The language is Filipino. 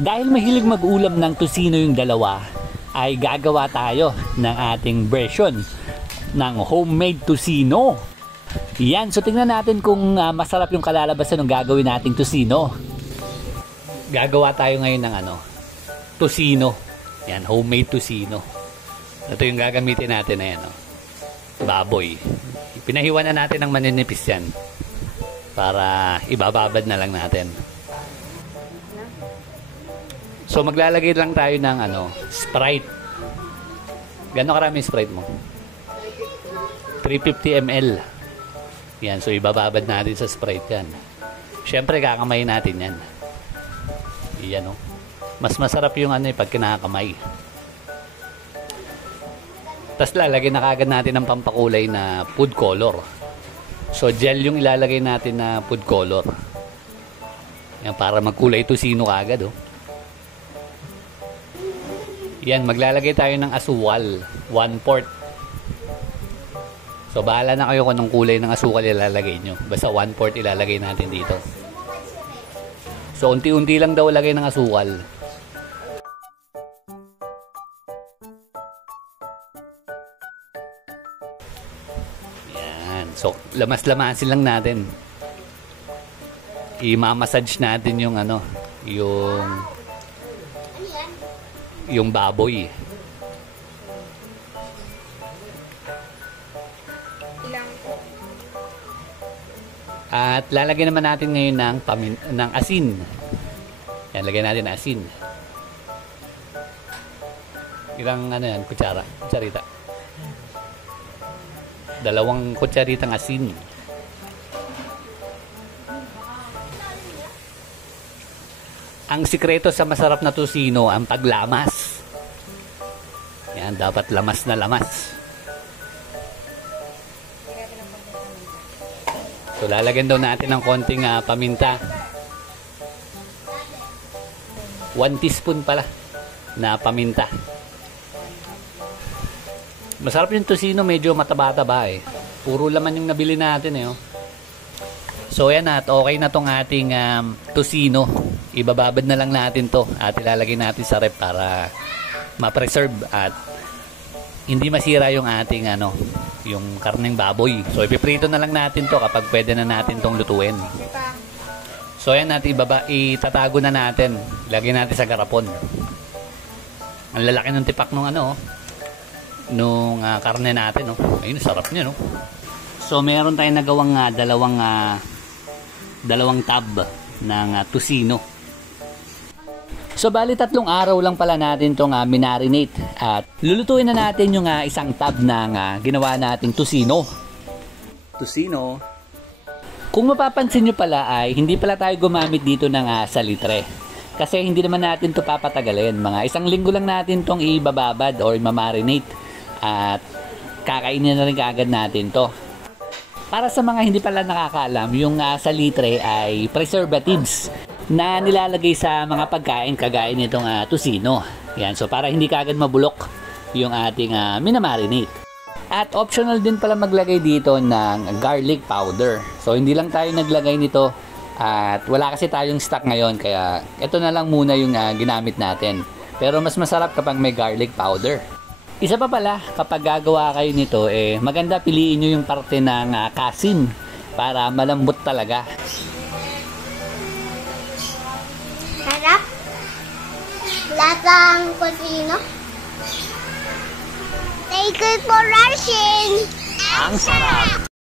Dahil mahilig mag-ulam ng tusino yung dalawa, ay gagawa tayo ng ating version ng homemade tusino. Yan, so tingnan natin kung masarap yung kalalabasan ng gagawin nating tusino. Gagawa tayo ngayon ng tusino. Yan, homemade tusino. Ito yung gagamitin natin na yan, baboy. Pinahiwa na natin ng maninipis yan para ibababad na lang natin. So maglalagay lang tayo ng Sprite. Gano'ng karami Sprite mo? 350 ml. Yan, so ibababad natin sa Sprite yan. Siyempre kakamayin natin yan. Yan, mas masarap yung pag kinakamay. Tapos lalagyan na kagad natin ng pampakulay na food color. So gel yung ilalagay natin na food color. Yan, para magkulay tusino kagad, Yan, maglalagay tayo ng asukal, 1/4. So bahala na kayo kung anong kulay ng asukal ilalagay nyo. Basta 1/4 ilalagay natin dito. So unti-unti lang daw lagay ng asukal. Yan. So lamas-lamasin lang natin. I-massage natin yung yung baboy. At lalagyan naman natin ngayon ng asin. Yan, lagyan natin ng asin. Ilang kutsara? Kutsarita. 2 kutsaritang asin. Ang sikreto sa masarap na tusino, ang paglamas. Yan, dapat lamas na lamas. So, lalagyan daw natin ng konting paminta. 1 teaspoon pala na paminta. Masarap yung tusino, medyo mataba-taba Puro laman yung nabili natin So, yan at okay na tong ating tusino. Ibababad na lang natin to at ilalagay natin sa rep para ma-preserve at hindi masira yung ating yung karneng baboy. So ipiprito na lang natin to kapag pwede na natin tong lutuin. So yan natin itatago na natin. Ilagay natin sa garapon. Ang lalaki ng tipak nung nung karne natin Ayun, sarap niya So meron tayong nagawang dalawang tab ng tusino. So bali 3 araw lang pala natin itong minarinate at lulutuin na natin yung isang tab ng ginawa nating tusino. Kung mapapansin nyo pala ay hindi pala tayo gumamit dito ng salitre. Kasi hindi naman natin ito papatagalin. Mga 1 linggo lang natin itong ibababad or mamarinate at kakainin na rin kaagad natin to. Para sa mga hindi pala nakakaalam, yung salitre ay preservatives na nilalagay sa mga pagkain kagaya nitong tusino. Yan, so para hindi kaagad mabulok yung ating minamarinate. At optional din pala maglagay dito ng garlic powder. So hindi lang tayo naglagay nito at wala kasi tayong stock ngayon kaya ito na lang muna yung ginamit natin. Pero mas masarap kapag may garlic powder. Isa pa pala, kapag gagawa kayo nito, maganda piliin nyo yung parte ng kasim para malambot talaga. Sarap. Lasang kusino. Thank you for watching. Ang sarap!